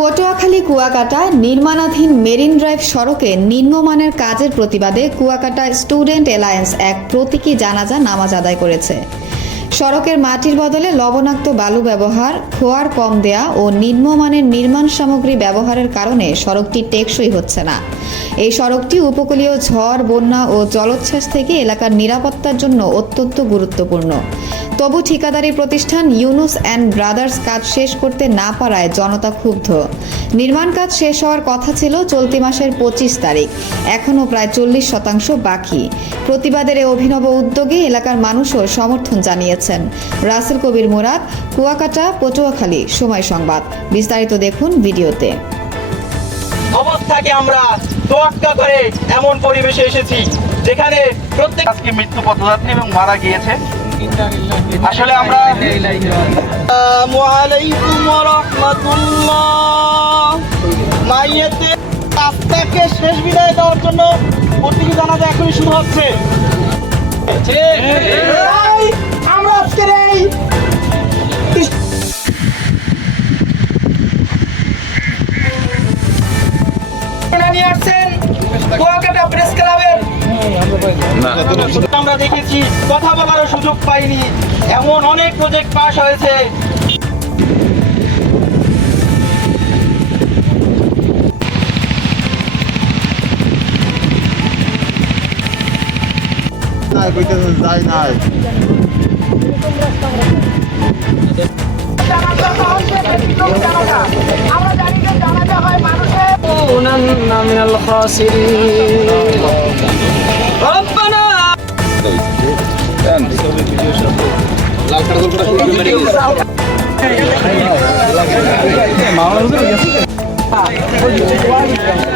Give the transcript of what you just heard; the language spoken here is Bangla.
পটুয়াখালী কুয়াকাটা নির্মাণাধীন মেরিন ড্রাইভ সড়কে নিম্নমানের কাজের প্রতিবাদে কুয়াকাটা স্টুডেন্ট অ্যালায়েন্স এক প্রতীকী জানাজা নামাজ আদায় করেছে। সড়কের মাটির বদলে লবণাক্ত বালু ব্যবহার, খোয়ার কম দেয়া ও নিম্নমানের নির্মাণ সামগ্রী ব্যবহারের কারণে সড়কটি টেকসই হচ্ছে না। এই সড়কটি উপকূলীয় ঝড়, বন্যা ও জলোচ্ছ্বাস থেকে এলাকার নিরাপত্তার জন্য অত্যন্ত গুরুত্বপূর্ণ। তবু ঠিকাদারি প্রতিষ্ঠান ইউনুস অ্যান্ড ব্রাদার্স কাজ শেষ করতে না পারায় জনতা ক্ষুব্ধ। নির্মাণ কাজ শেষ হওয়ার কথা ছিল চলতি মাসের পঁচিশ তারিখ। এখনও প্রায় চল্লিশ শতাংশ বাকি। প্রতিবাদের এ অভিনব উদ্যোগে এলাকার মানুষও সমর্থন জানিয়েছেন। রাসেল কবির মুরাদ কুয়াকাটা পটুয়াখালী সময় সংবাদ। বিস্তারিত দেখুন ভিডিওতে। অবস্থাকে আমরা তোয়াক্কা করে এমন পরিবেশে এসেছি যেখানে প্রত্যেক আজকে মৃত্যু পথযাত্রী এবং মারা গিয়েছে। আসলে আমরা আলাইকুম ওয়া মাইয়েতে শেষ বিদায় দেওয়ার জন্য প্রতীকী জানাজা এখনই শুরু হচ্ছে। আমরা আজকের এই নিয়ে আসছেন প্রেস ক্লাবের আমরা দেখেছি কথা বলারও সুযোগ পাইনি। এমন অনেক প্রজেক্ট পাস হয়েছে। যায় নাই। Kita langsung.